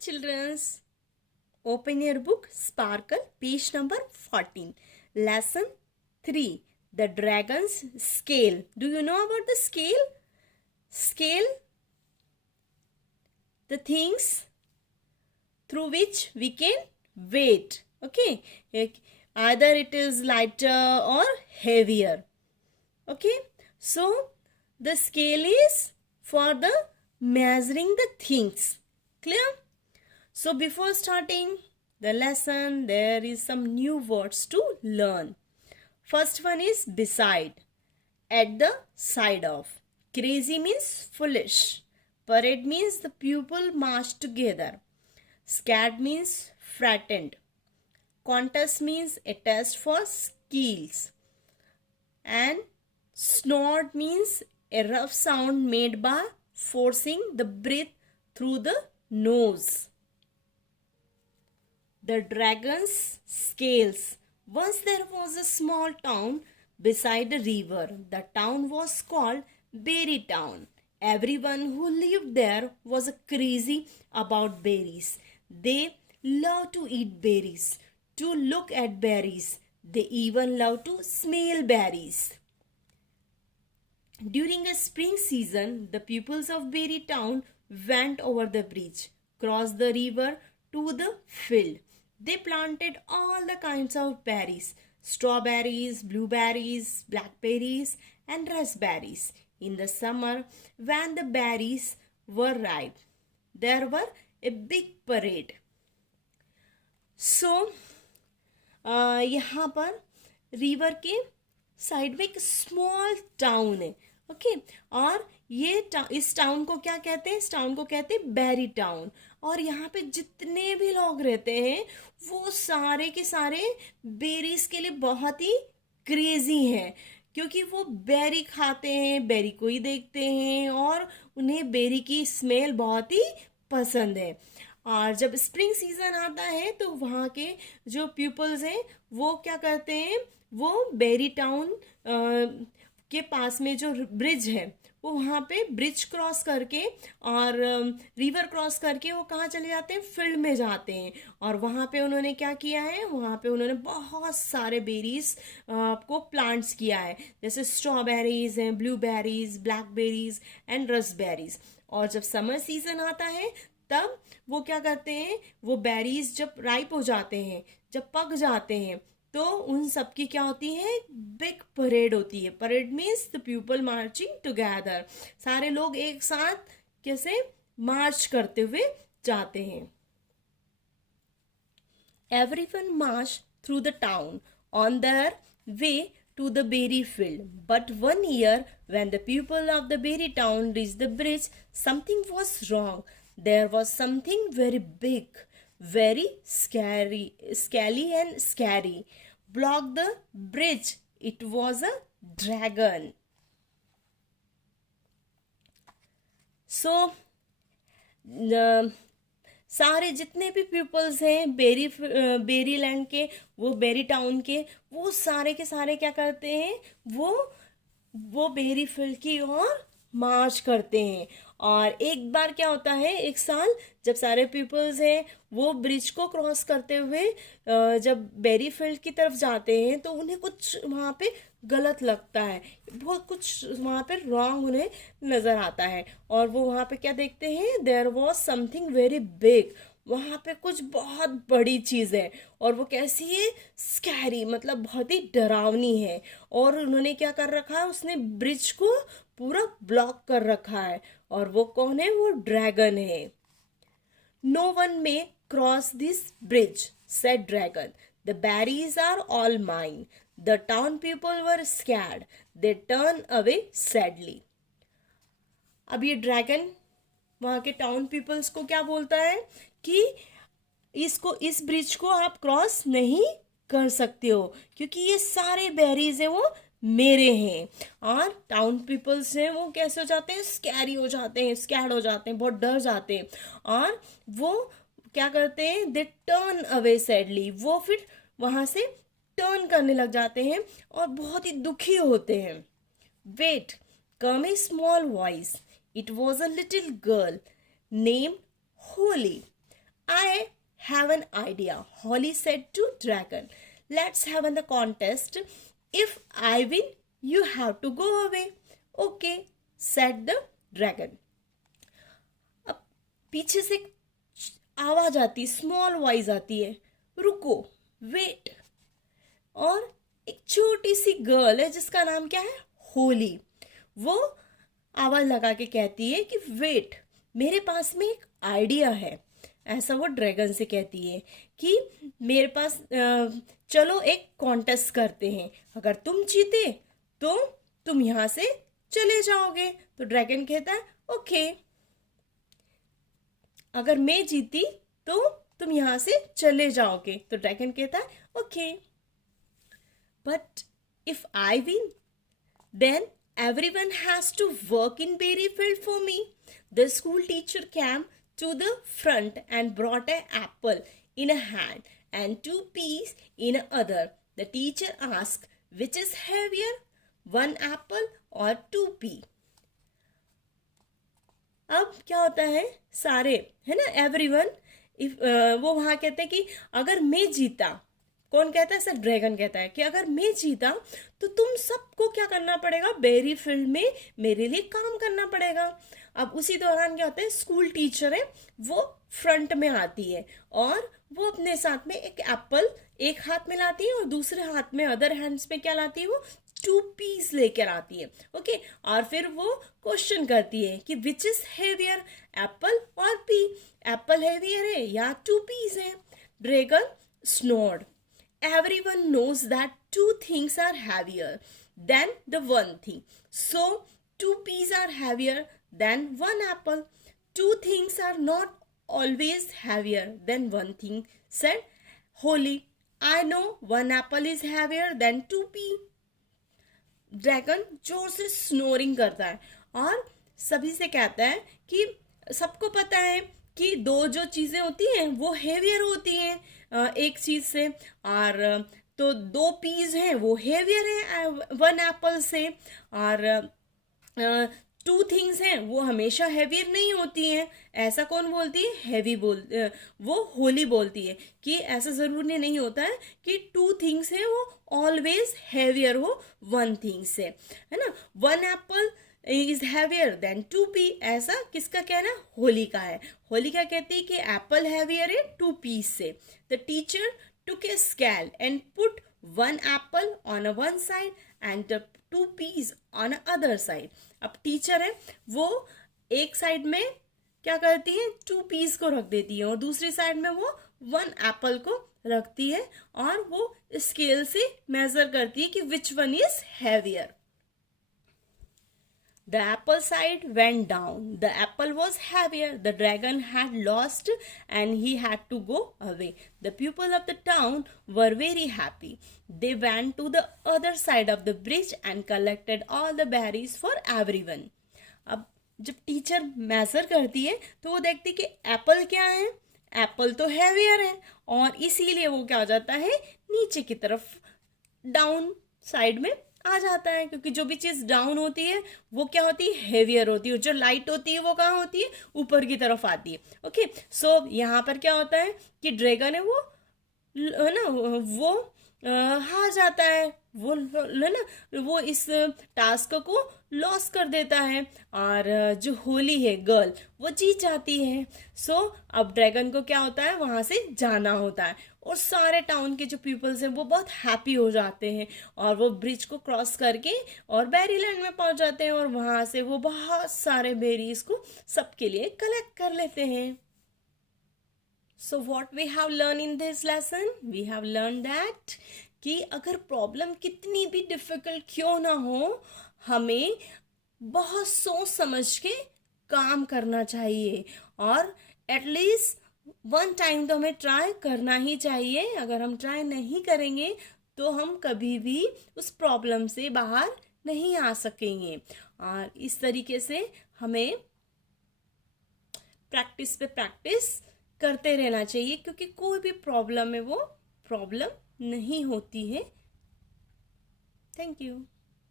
childrens. Open your book, Sparkle, page number 14. Lesson 3. The Dragon's Scale. Do you know about the scale? Scale, the things through which we can weight. Okay. Either it is lighter or heavier. Okay. So, the scale is for the measuring the things. Clear? So before starting the lesson, there is some new words to learn. First one is beside, at the side of. Crazy means foolish. Parade means the pupil march together. Scared means frightened. Contest means a test for skills. And snort means a rough sound made by forcing the breath through the nose. The Dragon's Scales. Once there was a small town beside a river. The town was called Berry Town. Everyone who lived there was crazy about berries. They loved to eat berries, to look at berries. They even loved to smell berries. During a spring season, the pupils of Berry Town went over the bridge, crossed the river to the field. They planted all the kinds of berries: strawberries, blueberries, blackberries, and raspberries. In the summer, when the berries were ripe, there were a big parade. So, यहाँ पर river के side में एक small town है. Okay और ये इस town को क्या कहते हैं? इस टाउन को कहते हैं बेरी टाउन. और यहाँ पे जितने भी लोग रहते हैं वो सारे के सारे बेरीज के लिए बहुत ही क्रेजी हैं, क्योंकि वो बेरी खाते हैं, बेरी को ही देखते हैं और उन्हें बेरी की स्मेल बहुत ही पसंद है. और जब स्प्रिंग सीजन आता है तो वहाँ के जो पीपल्स हैं वो क्या करते हैं, वो बेरी टाउन के पास में जो ब्रिज है वो वहाँ पे ब्रिज क्रॉस करके और रिवर क्रॉस करके वो कहाँ चले जाते हैं? फील्ड में जाते हैं. और वहाँ पे उन्होंने क्या किया है? वहाँ पे उन्होंने बहुत सारे बेरीज को प्लांट्स किया है, जैसे स्ट्रॉबेरीज हैं, ब्लूबेरीज, ब्लैकबेरीज एंड रसबेरीज. और जब समर सीजन आता है तब वो क्या करते हैं? वो बेरीज जब राइप हो जाते हैं, जब पक जाते हैं, तो उन सब की क्या होती है? बिग परेड होती है. Parade means the people marching together. सारे लोग एक साथ कैसे मार्च करते हुए जाते हैं. Everyone marched through the town on their way to the berry field. But one year, when the people of the berry town reached the bridge, something was wrong. There was something very big, very scaly and scary, blocked the bridge. It was a dragon. So, सारे जितने भी peoples हैं berry land के, वो berry town के, वो सारे के सारे क्या करते हैं? वो बेरी फील्ड की ओर मार्च करते हैं. और एक बार क्या होता है, एक साल जब सारे पीपल्स हैं वो ब्रिज को क्रॉस करते हुए जब बेरी फील्ड की तरफ जाते हैं तो उन्हें कुछ वहाँ पे गलत लगता है, बहुत कुछ वहाँ पे रॉन्ग उन्हें नज़र आता है. और वो वहाँ पे क्या देखते हैं? There was something very big. वहाँ पे कुछ बहुत बड़ी चीज़ है. और वो कैसी है? स्कैरी, मतलब बहुत ही डरावनी है. और उन्होंने क्या कर रखा है? उसने ब्रिज को पूरा ब्लॉक कर रखा है. और वो कौन है? वो ड्रैगन है. No one may cross this bridge, said Dragon. The berries are all mine. The town people were scared. They turned away sadly. अब ये ड्रैगन वहाँ के टाउन पीपल्स को क्या बोलता है कि इस ब्रिज को आप क्रॉस नहीं कर सकते हो, क्योंकि ये सारे बेरीज हैं वो मेरे हैं. और टाउन पीपल्स हैं वो कैसे हो जाते हैं? स्कैरी हो जाते हैं, स्कैर्ड हो जाते हैं, बहुत डर जाते हैं. और वो क्या करते हैं? They turn away sadly. वो फिर वहां से टर्न करने लग जाते हैं और बहुत ही दुखी होते हैं. Wait, come a small voice. It was a little girl named Holly. I have an idea, Holly said to Dragon. Let's have the contest. If I win, you have to go away. Okay, said the dragon. अब पीछे से आवाज आती, small voice आती है, रुको, wait. और एक छोटी सी गर्ल है जिसका नाम क्या है, होली. वो आवाज लगा के कहती है कि वेट, मेरे पास में एक आइडिया है. ऐसा वो ड्रैगन से कहती है कि मेरे पास चलो एक कॉन्टेस्ट करते हैं, अगर तुम जीते तो तुम यहाँ से चले जाओगे. तो ड्रैगन कहता है ओके. अगर मैं जीती तो तुम यहाँ से चले जाओगे. तो ड्रैगन कहता है okay. But if I win then everyone has to work in Berryfield for me. The school teacher came to the front and brought an apple in a hand and 2 peas in a other. The teacher asked, which is heavier, 1 apple or 2 pea? अब क्या होता है, सारे है ना, everyone, वो वहां कहते हैं कि अगर मैं जीता, कौन कहता है, सर ड्रैगन कहता है कि अगर मैं जीता तो तुम सबको क्या करना पड़ेगा, बेरीफील्ड में मेरे लिए काम करना पड़ेगा. अब उसी दौरान क्या होता है, स्कूल टीचर है वो फ्रंट में आती है और वो अपने साथ में एक एप्पल एक हाथ में लाती है और दूसरे हाथ में अदर हैंड्स में क्या लाती है, वो 2 पीस लेकर आती है. ओके, और फिर वो क्वेश्चन करती है कि विच इज हेवियर, एप्पल और पी. एप्पल हेवियर है या 2 पीस है. Dragon स्नोर्ड. Everyone knows that 2 things are heavier than the 1 thing. So 2 peas are heavier than 1 apple. 2 things are not always heavier than 1 thing, said Holly. I know 1 apple is heavier than 2 pea. Dragon जोर से snoring करता है और सभी से कहता है कि सबको पता है कि 2 जो चीजें होती हैं वो हेवियर होती हैं एक चीज से, और तो 2 पीस हैं वो हेवियर है 1 एप्पल से, और 2 थिंग्स हैं वो हमेशा हेवियर नहीं होती हैं. ऐसा कौन बोलती है, वो होली बोलती है कि ऐसा जरूरी नहीं होता है कि 2 थिंग्स हैं वो ऑलवेज हेवियर हो 1 थिंग से, है ना. 1 Apple is heavier than 2 P, ऐसा किसका कहना, होली का है. होली क्या कहती है कि एप्पल हैवियर है 2 पीस से. The teacher took a scale and put 1 apple on one side and 2 piece on other side. अब टीचर है वो एक साइड में क्या करती है, 2 पीस को रख देती है और दूसरी साइड में वो 1 एप्पल को रखती है और वो स्केल से मेजर करती है कि which one is heavier. The apple side went down. The apple was heavier. The dragon had lost and he had to go away. The people of the town were very happy. They went to the other side of the bridge and collected all the berries for everyone. अब जब teacher major करती है तो वो देखती कि Apple क्या है, एप्पल तो हैवियर है और इसीलिए वो क्या हो जाता है, नीचे की तरफ डाउन साइड में आ जाता है, क्योंकि जो भी चीज डाउन होती है वो क्या होती है, हेवियर होती है. जो लाइट होती है वो कहाँ होती है, ऊपर की तरफ आती है. ओके, सो यहाँ पर क्या होता है कि ड्रैगन है वो है ना, वो हार जाता है, वो है ना, वो इस टास्क को लॉस कर देता है और जो होली है गर्ल वो जीत जाती है. सो अब ड्रैगन को क्या होता है, वहां से जाना होता है और सारे टाउन के जो पीपल्स हैं वो बहुत हैप्पी हो जाते हैं और वो ब्रिज को क्रॉस करके और बेरीलैंड में पहुंच जाते हैं और वहां से वो बहुत सारे बेरीज को सबके लिए कलेक्ट कर लेते हैं. So what we have learned in this lesson? We have learned that कि अगर प्रॉब्लम कितनी भी डिफिकल्ट क्यों ना हो, हमें बहुत सोच समझ के काम करना चाहिए और एटलीस्ट 1 टाइम तो हमें ट्राई करना ही चाहिए. अगर हम ट्राई नहीं करेंगे तो हम कभी भी उस प्रॉब्लम से बाहर नहीं आ सकेंगे. और इस तरीके से हमें प्रैक्टिस पे प्रैक्टिस करते रहना चाहिए, क्योंकि कोई भी प्रॉब्लम है वो प्रॉब्लम नहीं होती है. Thank you.